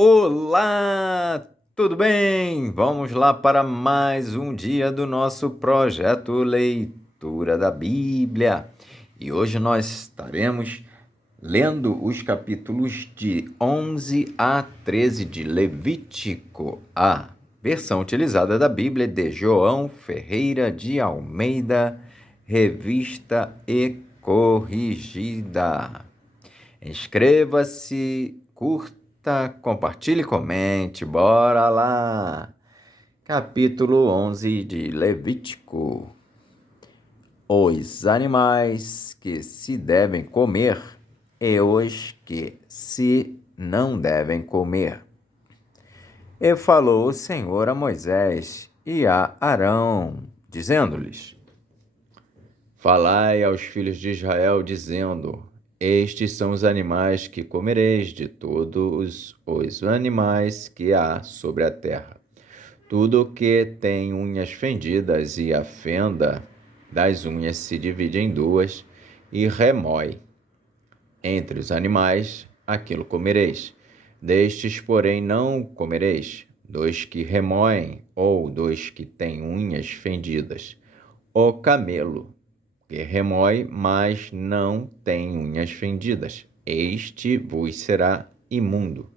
Olá, tudo bem? Vamos lá para mais um dia do nosso projeto Leitura da Bíblia. E hoje nós estaremos lendo os capítulos de 11 a 13 de Levítico. A versão utilizada da Bíblia é de João Ferreira de Almeida, revista e corrigida. Inscreva-se, curta, compartilhe e comente. Bora lá! Capítulo 11 de Levítico. Os animais que se devem comer e os que se não devem comer. E falou o Senhor a Moisés e a Arão, dizendo-lhes: Falai aos filhos de Israel, dizendo: Estes são os animais que comereis de todos os animais que há sobre a terra. Tudo que tem unhas fendidas e a fenda das unhas se divide em duas e remói. Entre os animais, aquilo comereis. Destes, porém, não comereis, dos que remoem ou dos que têm unhas fendidas. O camelo, que remói, mas não tem unhas fendidas, este vos será imundo.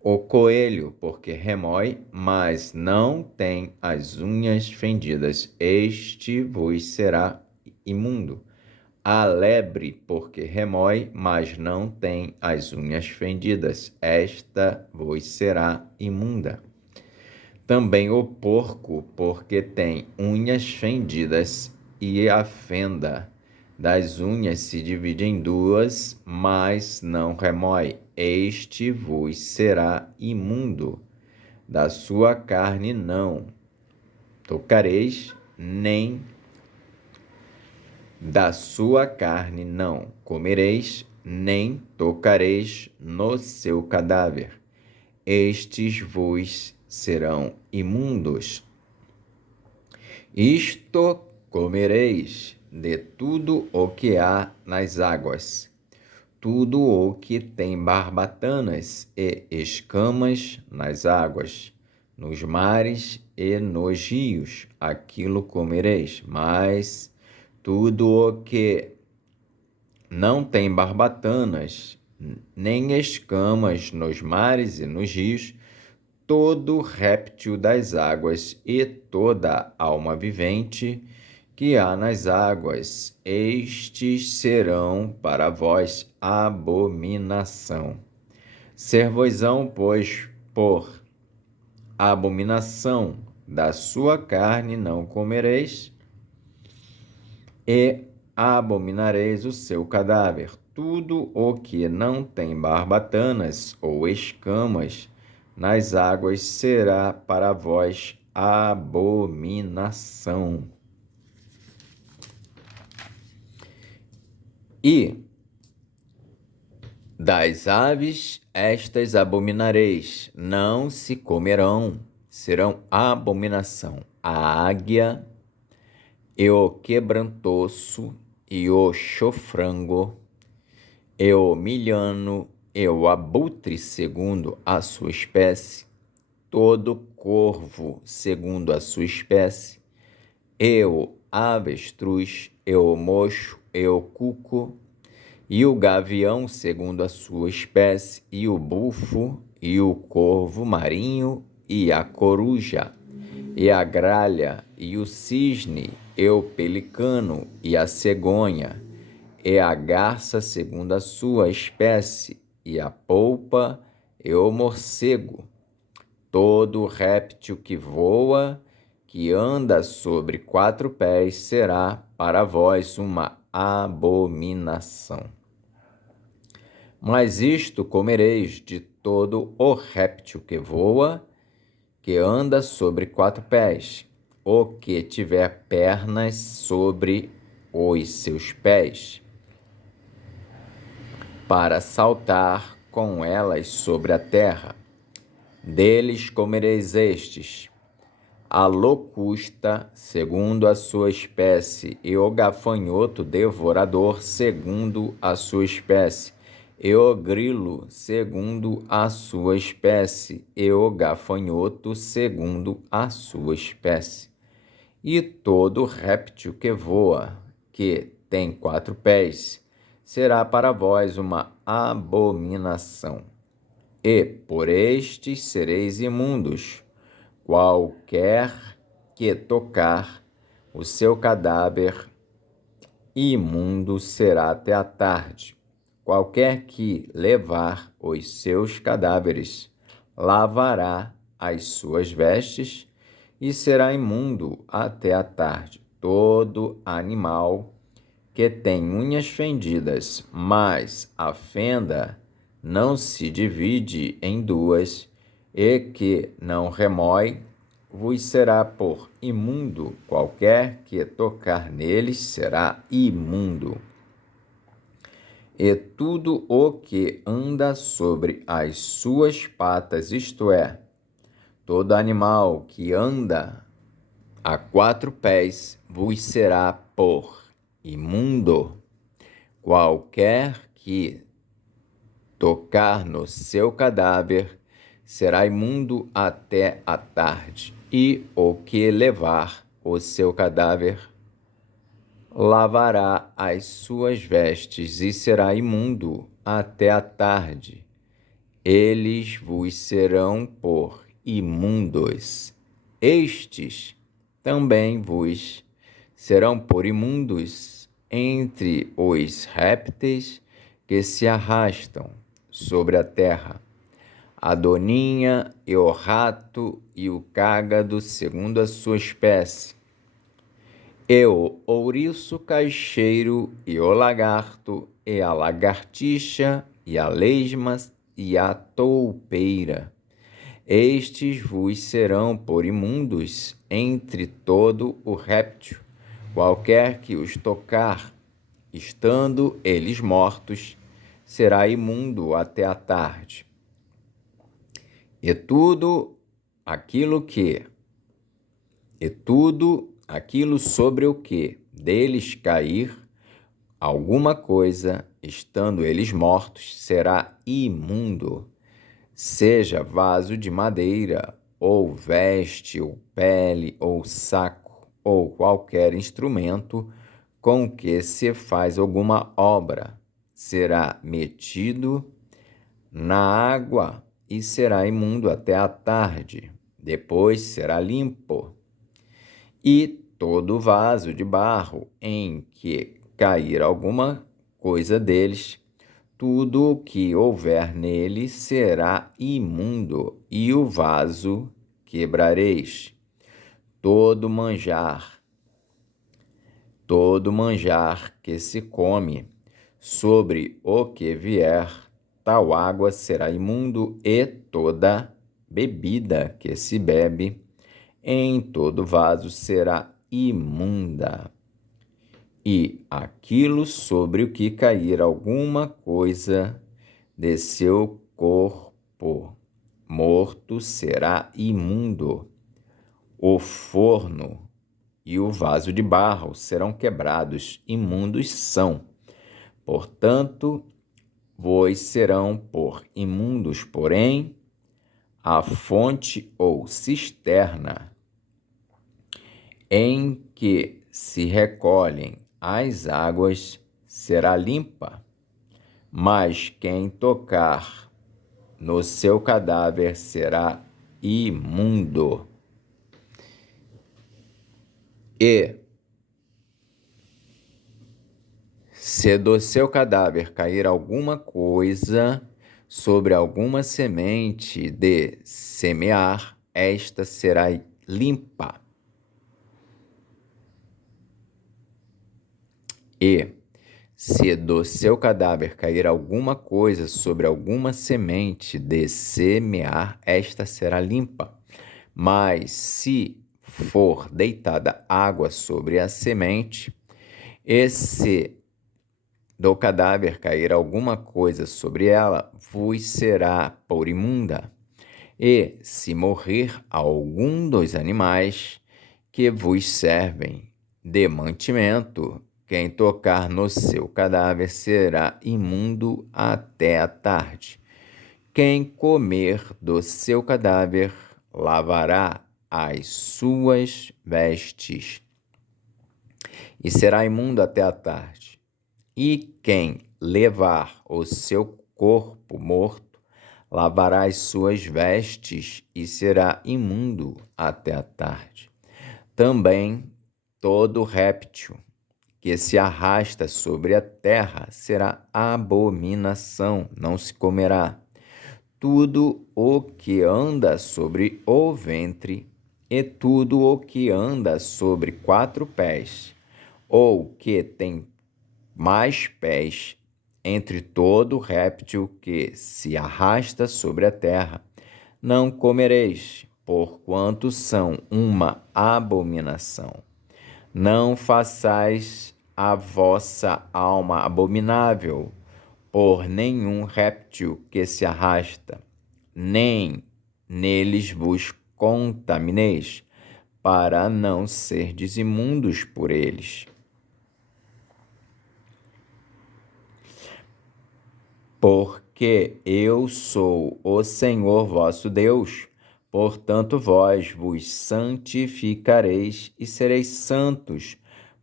O coelho, porque remói, mas não tem as unhas fendidas, este vos será imundo. A lebre, porque remói, mas não tem as unhas fendidas, esta vos será imunda. Também o porco, porque tem unhas fendidas, e a fenda das unhas se divide em duas, mas não remói. Este vos será imundo. Da sua carne não tocareis, nem da sua carne não comereis, nem tocareis no seu cadáver. Estes vos serão imundos. Isto comereis de tudo o que há nas águas, tudo o que tem barbatanas e escamas nas águas, nos mares e nos rios, aquilo comereis, mas tudo o que não tem barbatanas, nem escamas nos mares e nos rios, todo réptil das águas e toda alma vivente que há nas águas, estes serão para vós abominação. Ser-vos-ão, pois, por abominação, da sua carne não comereis, e abominareis o seu cadáver. Tudo o que não tem barbatanas ou escamas nas águas será para vós abominação. E das aves estas abominareis, não se comerão, serão abominação. A águia, e o quebrantoço, e o chofrango, e o milhano, e o abutre segundo a sua espécie, todo corvo segundo a sua espécie, e o avestruz, e o mocho, e o cuco, e o gavião segundo a sua espécie, e o bufo, e o corvo marinho, e a coruja, e a gralha, e o cisne, e o pelicano, e a cegonha, e a garça segundo a sua espécie, e a polpa, e o morcego. Todo réptil que voa, que anda sobre 4 pés, será para vós uma abominação. Mas isto comereis de todo o réptil que voa, que anda sobre 4 pés, o que tiver pernas sobre os seus pés, para saltar com elas sobre a terra. Deles comereis estes: a locusta, segundo a sua espécie, e o gafanhoto devorador, segundo a sua espécie. e o grilo segundo a sua espécie, e o gafanhoto segundo a sua espécie. E todo réptil que voa, que tem 4 pés, será para vós uma abominação. E por estes sereis imundos. Qualquer que tocar o seu cadáver, imundo será até a tarde. Qualquer que levar os seus cadáveres, lavará as suas vestes e será imundo até a tarde. Todo animal que tem unhas fendidas, mas a fenda não se divide em duas, e que não remói, vos será por imundo. Qualquer que tocar neles será imundo. E tudo o que anda sobre as suas patas, isto é, todo animal que anda a 4 pés, vos será por imundo. Qualquer que tocar no seu cadáver será imundo até a tarde, e o que levar o seu cadáver lavará as suas vestes e será imundo até a tarde. Eles vos serão por imundos. Estes também vos serão por imundos entre os répteis que se arrastam sobre a terra, a doninha e o rato e o cágado segundo a sua espécie, e o ouriço caixeiro e o lagarto e a lagartixa e a lesma e a toupeira. Estes vos serão por imundos entre todo o réptil. Qualquer que os tocar, estando eles mortos, será imundo até a tarde. E tudo aquilo sobre o que deles cair alguma coisa, estando eles mortos, será imundo. Seja vaso de madeira, ou veste, ou pele, ou saco, ou qualquer instrumento com que se faz alguma obra, será metido na água e será imundo até a tarde. Depois será limpo. E todo vaso de barro em que cair alguma coisa deles, tudo o que houver nele será imundo, e o vaso quebrareis. Todo manjar que se come, sobre o que vier, tal água será imundo, e toda bebida que se bebe em todo vaso será imunda. E aquilo sobre o que cair alguma coisa de seu corpo morto será imundo. O forno e o vaso de barro serão quebrados, imundos são. Portanto, vos serão por imundos, porém, a fonte ou cisterna em que se recolhem as águas será limpa, mas quem tocar no seu cadáver será imundo. E se do seu cadáver cair alguma coisa sobre alguma semente de semear, esta será limpa. E se do seu cadáver cair alguma coisa sobre alguma semente de semear, esta será limpa. Mas se for deitada água sobre a semente, e se do cadáver cair alguma coisa sobre ela, vos será por imunda. E se morrer algum dos animais que vos servem de mantimento, quem tocar no seu cadáver será imundo até a tarde. Quem comer do seu cadáver lavará as suas vestes e será imundo até a tarde. E quem levar o seu corpo morto lavará as suas vestes e será imundo até a tarde. Também todo réptil que se arrasta sobre a terra será abominação, não se comerá. Tudo o que anda sobre o ventre e tudo o que anda sobre 4 pés, ou que tem mais pés, entre todo réptil que se arrasta sobre a terra, não comereis, porquanto são uma abominação. Não façais a vossa alma abominável por nenhum réptil que se arrasta, nem neles vos contamineis, para não serdes imundos por eles. Porque eu sou o Senhor vosso Deus, portanto vós vos santificareis e sereis santos,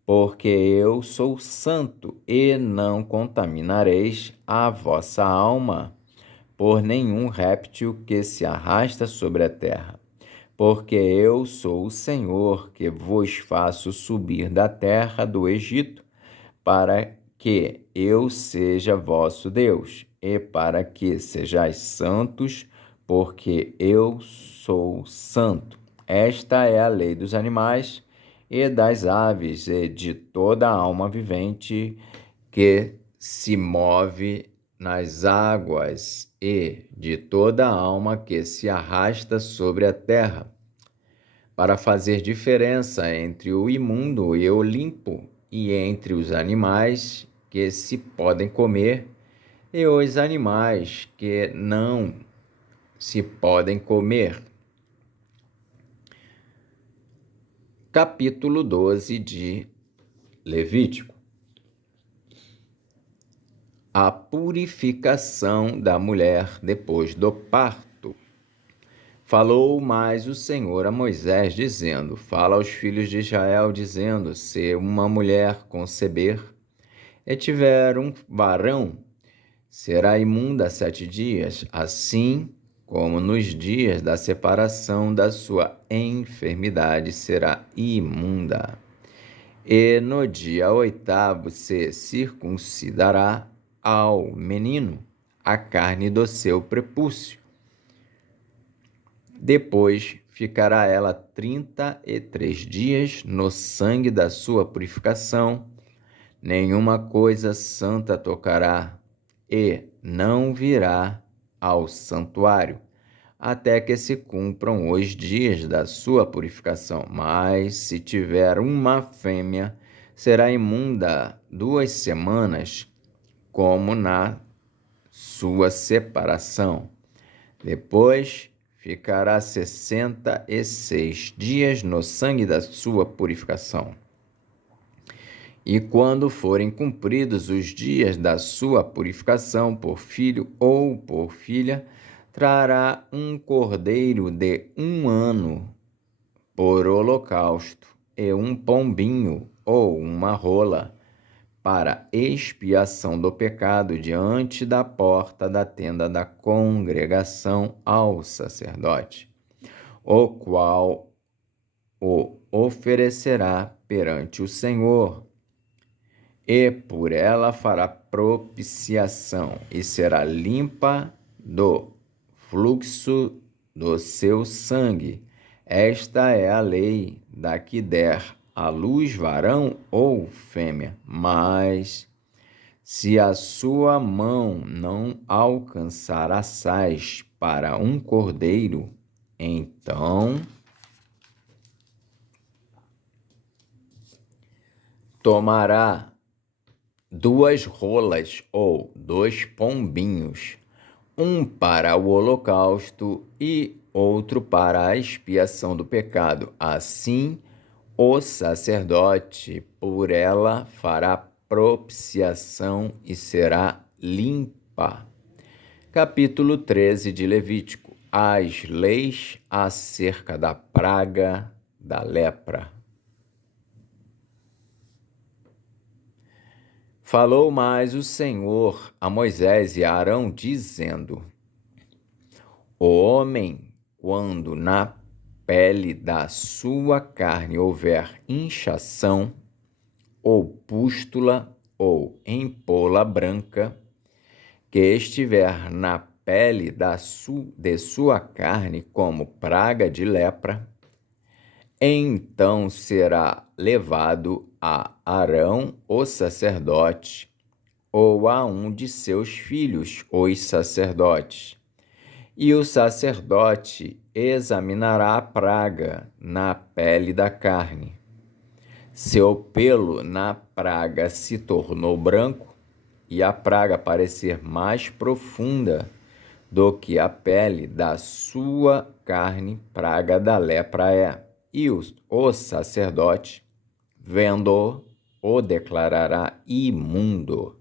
porque eu sou santo, e não contaminareis a vossa alma por nenhum réptil que se arrasta sobre a terra. Porque eu sou o Senhor que vos faço subir da terra do Egito, para que eu seja vosso Deus, e para que sejais santos, porque eu sou santo. Esta é a lei dos animais e das aves e de toda alma vivente que se move nas águas e de toda alma que se arrasta sobre a terra, para fazer diferença entre o imundo e o limpo, e entre os animais que se podem comer e os animais que não se podem comer. Capítulo 12 de Levítico. A purificação da mulher depois do parto. Falou mais o Senhor a Moisés, dizendo: Fala aos filhos de Israel, dizendo: Se uma mulher conceber e tiver um varão, será imunda 7 dias, assim como nos dias da separação da sua enfermidade será imunda. E no dia 8º se circuncidará ao menino a carne do seu prepúcio. Depois ficará ela 33 dias no sangue da sua purificação, nenhuma coisa santa tocará, e não virá ao santuário, até que se cumpram os dias da sua purificação. Mas se tiver uma fêmea, será imunda 2 semanas, como na sua separação. Depois ficará 66 dias no sangue da sua purificação. E quando forem cumpridos os dias da sua purificação, por filho ou por filha, trará um cordeiro de 1 ano por holocausto, e um pombinho ou uma rola, para expiação do pecado, diante da porta da tenda da congregação ao sacerdote, o qual o oferecerá perante o Senhor, e por ela fará propiciação, e será limpa do fluxo do seu sangue. Esta é a lei da que der à luz varão ou fêmea. Mas se a sua mão não alcançar assaz para um cordeiro, então tomará 2 rolas ou 2 pombinhos, um para o holocausto e outro para a expiação do pecado. Assim O sacerdote por ela fará propiciação e será limpa. Capítulo 13 de Levítico. As leis acerca da praga da lepra. Falou mais o Senhor a Moisés e a Arão, dizendo: O homem, quando na pele da sua carne houver inchação, ou pústula, ou empola branca, que estiver na pele de sua carne como praga de lepra, então será levado a Arão, o sacerdote, ou a um de seus filhos, os sacerdotes. E o sacerdote examinará a praga na pele da carne. Se o pelo na praga se tornou branco, e a praga parecer mais profunda do que a pele da sua carne, praga da lepra é. E o sacerdote, vendo-o, o declarará imundo.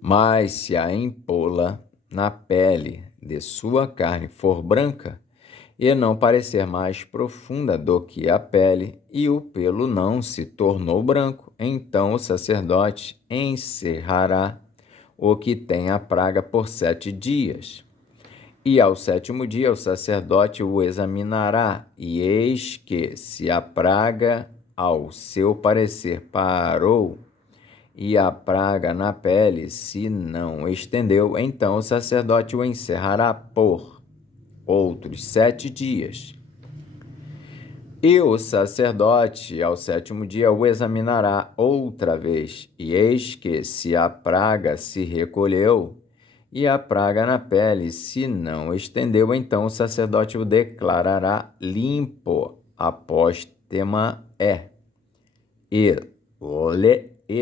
Mas se a empola na pele de sua carne for branca, e não parecer mais profunda do que a pele, e o pelo não se tornou branco, então o sacerdote encerrará o que tem a praga por 7 dias. E ao 7º dia o sacerdote o examinará, e eis que, se a praga ao seu parecer parou, e a praga na pele se não estendeu, então o sacerdote o encerrará por outros 7 dias. E o sacerdote, ao 7º dia, o examinará outra vez, e eis que, se a praga se recolheu, e a praga na pele se não estendeu, então o sacerdote o declarará limpo, apóstema é, e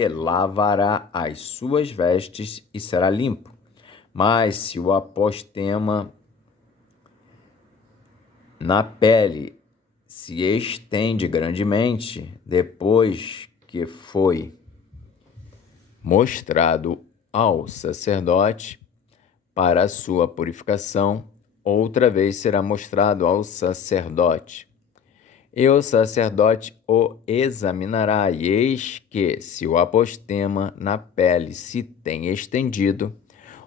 lavará as suas vestes e será limpo. Mas se o apóstema na pele se estende grandemente, depois que foi mostrado ao sacerdote para a sua purificação, outra vez será mostrado ao sacerdote. E o sacerdote o examinará, e eis que, se o apóstema na pele se tem estendido,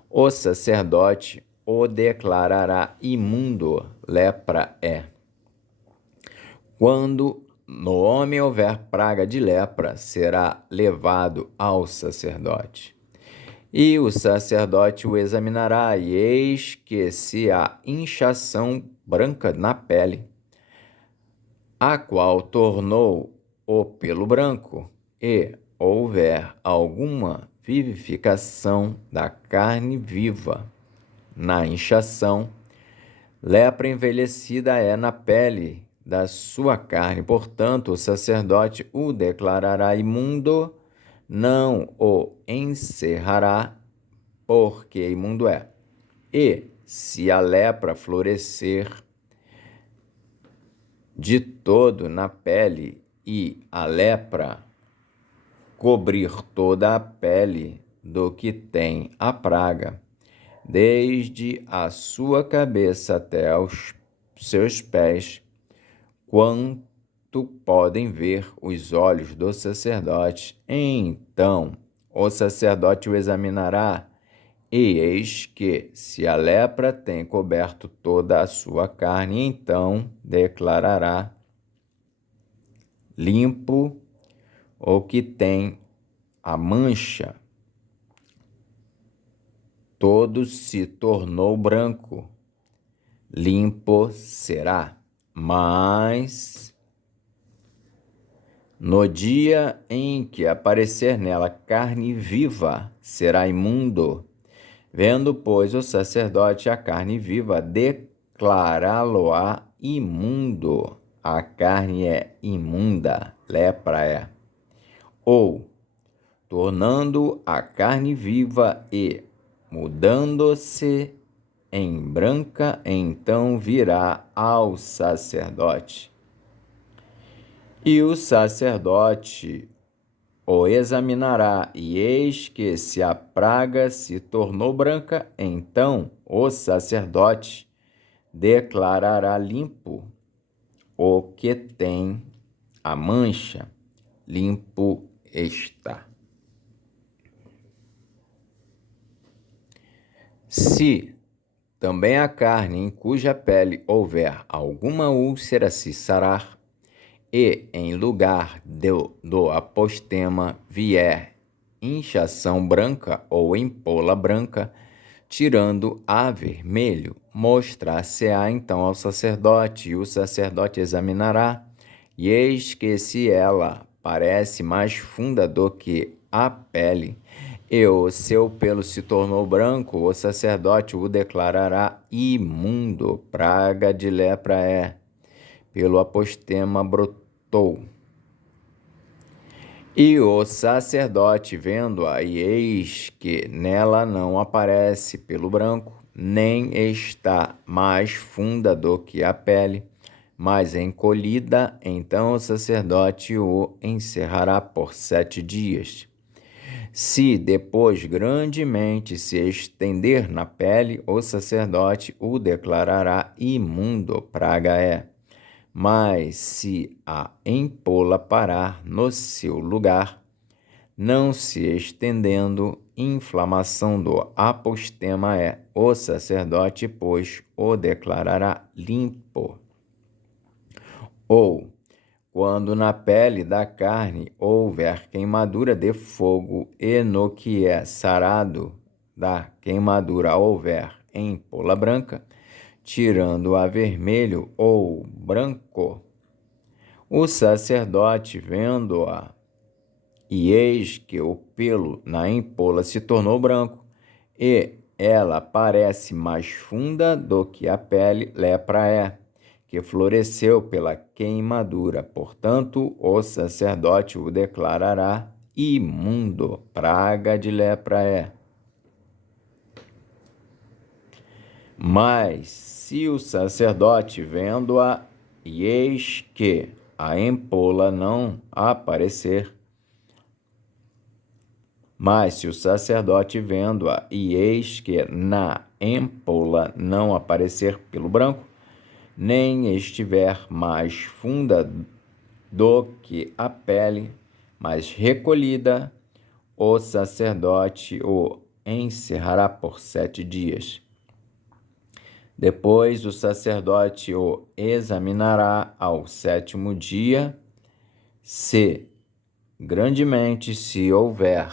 o sacerdote o declarará imundo, lepra é. Quando no homem houver praga de lepra, será levado ao sacerdote. E o sacerdote o examinará, e eis que, se há inchação branca na pele, a qual tornou o pelo branco, e houver alguma vivificação da carne viva na inchação, lepra envelhecida é na pele da sua carne, portanto o sacerdote o declarará imundo, não o encerrará, porque imundo é. E se a lepra florescer de todo na pele, e a lepra cobrir toda a pele do que tem a praga, desde a sua cabeça até aos seus pés, quanto podem ver os olhos do sacerdote, então o sacerdote o examinará, e eis que, se a lepra tem coberto toda a sua carne, então declarará limpo o que tem a mancha. Todo se tornou branco, limpo será. Mas no dia em que aparecer nela carne viva, será imundo. Vendo, pois, o sacerdote a carne viva, declará-lo-á imundo. A carne é imunda, lepra é. Ou, tornando a carne viva e mudando-se em branca, então virá ao sacerdote. E o sacerdote o examinará, e eis que se a praga se tornou branca, então o sacerdote declarará limpo o que tem a mancha, limpo está. Se também a carne em cuja pele houver alguma úlcera se sarar, e em lugar do apostema vier inchação branca ou empola branca, tirando a vermelho, mostrar-se-á então ao sacerdote, e o sacerdote examinará, e eis que se ela parece mais funda do que a pele, e o seu pelo se tornou branco, o sacerdote o declarará imundo, praga de lepra é, pelo apostema brotou. E o sacerdote, vendo-a, e eis que nela não aparece pelo branco, nem está mais funda do que a pele, mas encolhida, então o sacerdote o encerrará por 7 dias. Se depois grandemente se estender na pele, o sacerdote o declarará imundo, praga é. Mas se a empola parar no seu lugar, não se estendendo, inflamação do apostema é, o sacerdote, pois, o declarará limpo. Ou, quando na pele da carne houver queimadura de fogo, e no que é sarado da queimadura houver empola branca, tirando a vermelho ou branco, o sacerdote, vendo-a, e eis que o pelo na empola se tornou branco, e ela parece mais funda do que a pele, lepra é, que floresceu pela queimadura. Portanto, o sacerdote o declarará imundo, praga de lepra é. Mas se o sacerdote, vendo-a, e eis que a empola não aparecer, mas se o sacerdote, vendo-a, e eis que na empola não aparecer pelo branco, nem estiver mais funda do que a pele, mas recolhida, o sacerdote o encerrará por 7 dias. Depois o sacerdote o examinará ao 7º dia, se grandemente se houver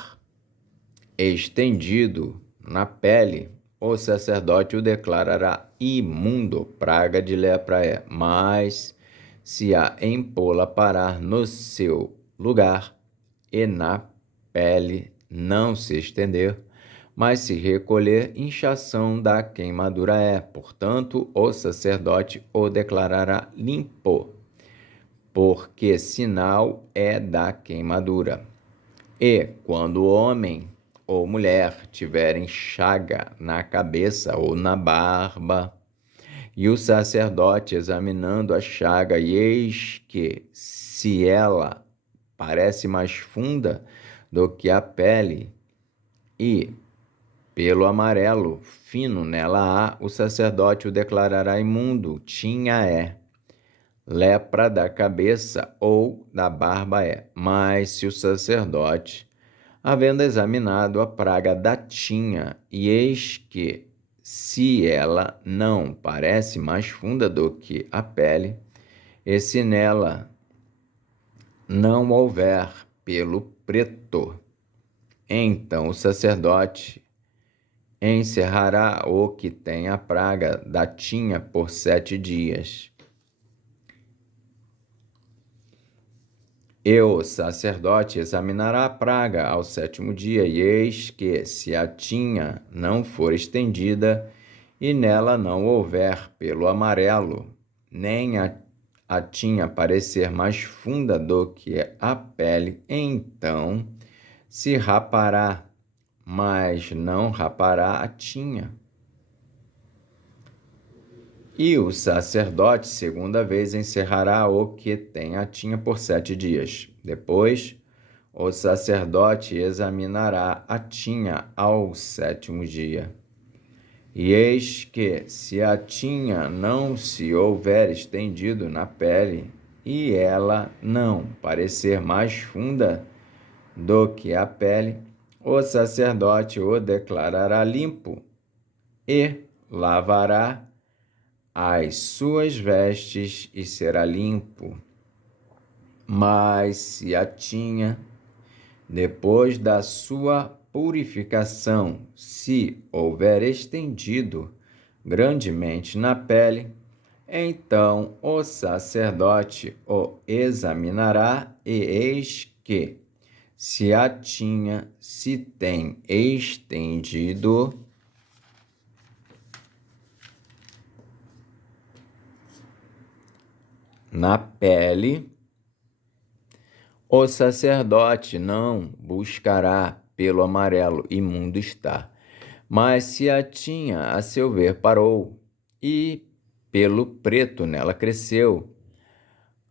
estendido na pele, o sacerdote o declarará imundo, praga de lepra é. Mas se a empola parar no seu lugar e na pele não se estender, mas se recolher, inchação da queimadura é. Portanto, o sacerdote o declarará limpo, porque sinal é da queimadura. E quando o homem ou mulher tiverem chaga na cabeça ou na barba, e o sacerdote examinando a chaga, e eis que, se ela parece mais funda do que a pele, e pelo amarelo fino nela há, o sacerdote o declarará imundo, tinha é. Lepra da cabeça ou da barba é. Mas se o sacerdote, havendo examinado a praga da tinha, e eis que, se ela não parece mais funda do que a pele, e se nela não houver pelo preto, então o sacerdote encerrará o que tem a praga da tinha por 7 dias. E o sacerdote examinará a praga ao 7º dia, e eis que, se a tinha não for estendida, e nela não houver pelo amarelo, nem a tinha parecer mais funda do que a pele, então se rapará, mas não rapará a tinha. E o sacerdote, segunda vez, encerrará o que tem a tinha por 7 dias. Depois, o sacerdote examinará a tinha ao 7º dia. E eis que, se a tinha não se houver estendido na pele, e ela não parecer mais funda do que a pele, o sacerdote o declarará limpo e lavará as suas vestes e será limpo. Mas se a tinha, depois da sua purificação, se houver estendido grandemente na pele, então o sacerdote o examinará, e eis que, se a tinha se tem estendido na pele, o sacerdote não buscará pelo amarelo, imundo está. Mas se a tinha, a seu ver, parou, e pelo preto nela cresceu,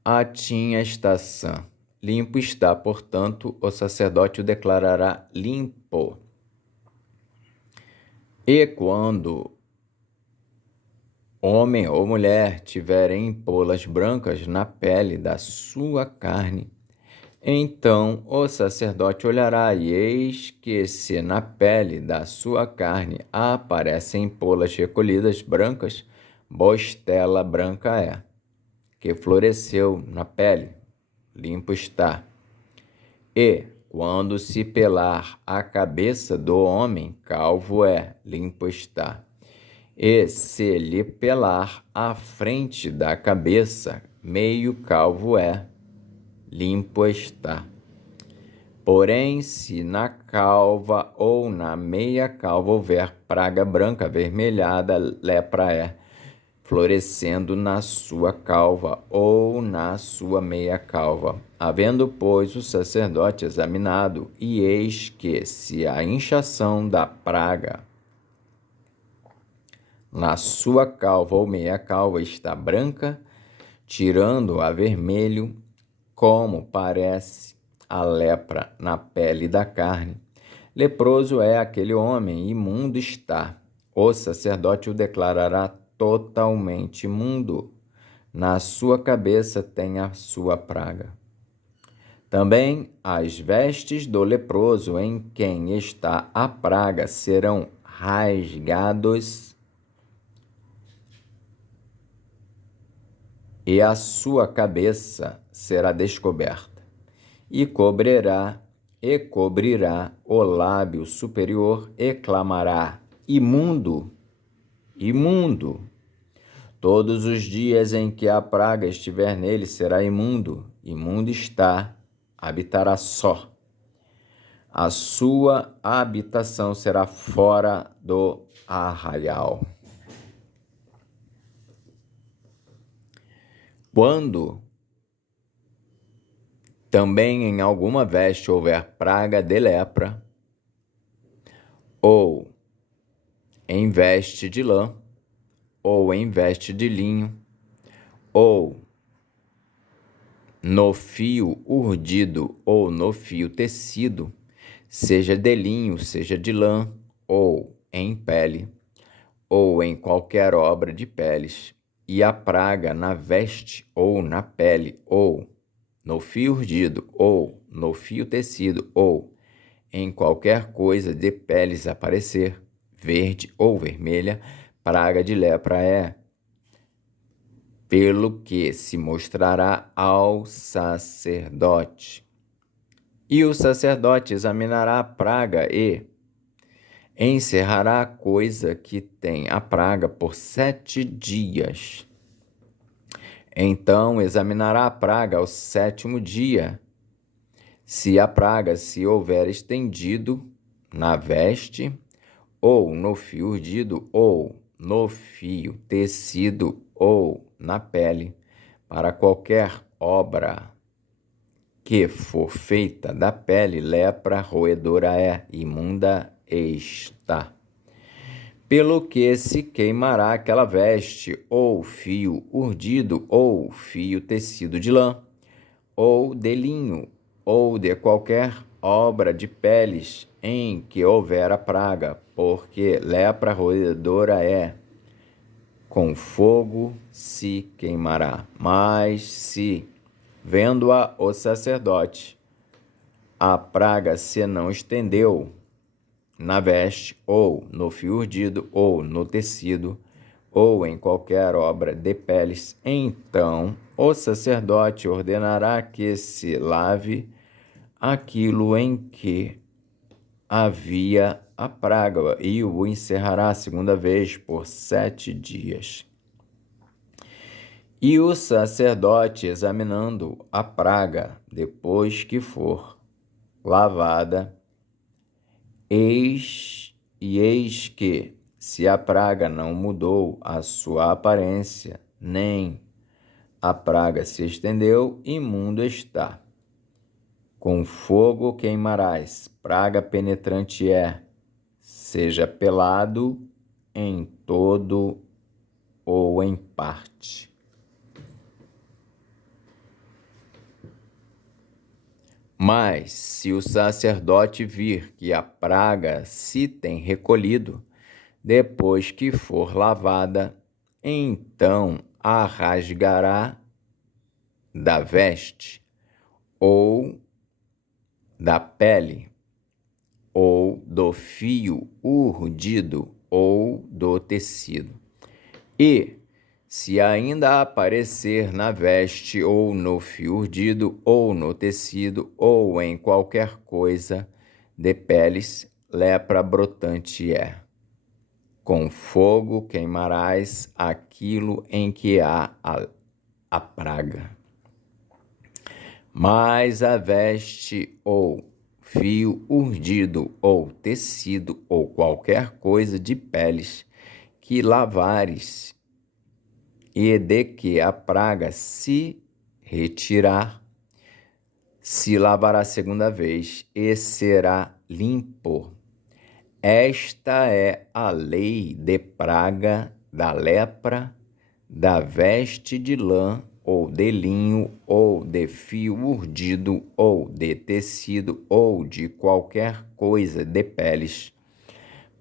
a tinha está sã. Limpo está, portanto, o sacerdote o declarará limpo. E quando homem ou mulher tiverem empolas brancas na pele da sua carne, então o sacerdote olhará, e eis que, se na pele da sua carne aparecem empolas recolhidas brancas, bostela branca é, que floresceu na pele, limpo está. E, quando se pelar a cabeça do homem, calvo é, limpo está. E se lhe pelar a frente da cabeça, meio calvo é, limpo está. Porém, se na calva ou na meia calva houver praga branca avermelhada, lepra é, florescendo na sua calva ou na sua meia calva. Havendo, pois, o sacerdote examinado, e eis que, se a inchação da praga na sua calva ou meia calva está branca, tirando a vermelho, como parece a lepra na pele da carne, leproso é aquele homem, imundo está. O sacerdote o declarará totalmente imundo. Na sua cabeça tem a sua praga. Também as vestes do leproso em quem está a praga serão rasgados, e a sua cabeça será descoberta, e cobrirá o lábio superior, e clamará: imundo, imundo. Todos os dias em que a praga estiver nele será imundo, imundo está, habitará só. A sua habitação será fora do arraial. Quando também em alguma veste houver praga de lepra, ou em veste de lã, ou em veste de linho, ou no fio urdido, ou no fio tecido, seja de linho, seja de lã, ou em pele, ou em qualquer obra de peles, e a praga na veste, ou na pele, ou no fio urdido, ou no fio tecido, ou em qualquer coisa de peles aparecer, verde ou vermelha, praga de lepra é, pelo que se mostrará ao sacerdote. E o sacerdote examinará a praga e encerrará a coisa que tem a praga por 7 dias. Então examinará a praga ao 7º dia. Se a praga se houver estendido na veste, ou no fio urdido, ou no fio tecido, ou na pele, para qualquer obra que for feita da pele, lepra roedora é, imunda está. pelo que se queimará aquela veste, ou fio urdido, ou fio tecido de lã, ou de linho, ou de qualquer obra de peles em que houver a praga, porque lepra roedora é, com fogo se queimará. Mas se, vendo-a o sacerdote, a praga se não estendeu na veste, ou no fio urdido, ou no tecido, ou em qualquer obra de peles, então o sacerdote ordenará que se lave aquilo em que havia a praga, e o encerrará a segunda vez por 7 dias. E o sacerdote, examinando a praga, depois que for lavada, eis que, se a praga não mudou a sua aparência, nem a praga se estendeu, imundo está. Com fogo queimarás, praga penetrante é, seja pelado em todo ou em parte. Mas, se o sacerdote vir que a praga se tem recolhido, depois que for lavada, então a rasgará da veste, ou da pele, ou do fio urdido, ou do tecido. E, se ainda aparecer na veste, ou no fio urdido, ou no tecido, ou em qualquer coisa de peles, lepra brotante é. Com fogo queimarás aquilo em que há a praga. Mas a veste, ou fio urdido, ou tecido, ou qualquer coisa de peles que lavares, e de que a praga se retirar, se lavará a segunda vez, e será limpo. Esta é a lei de praga da lepra, da veste de lã, ou de linho, ou de fio urdido, ou de tecido, ou de qualquer coisa de peles,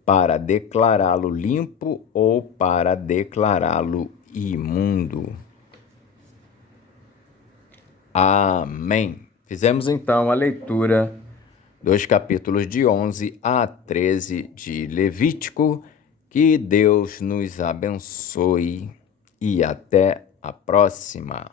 para declará-lo limpo ou para declará-lo imundo. Amém. Fizemos então a leitura dos capítulos de 11 a 13 de Levítico. Que Deus nos abençoe e até a próxima.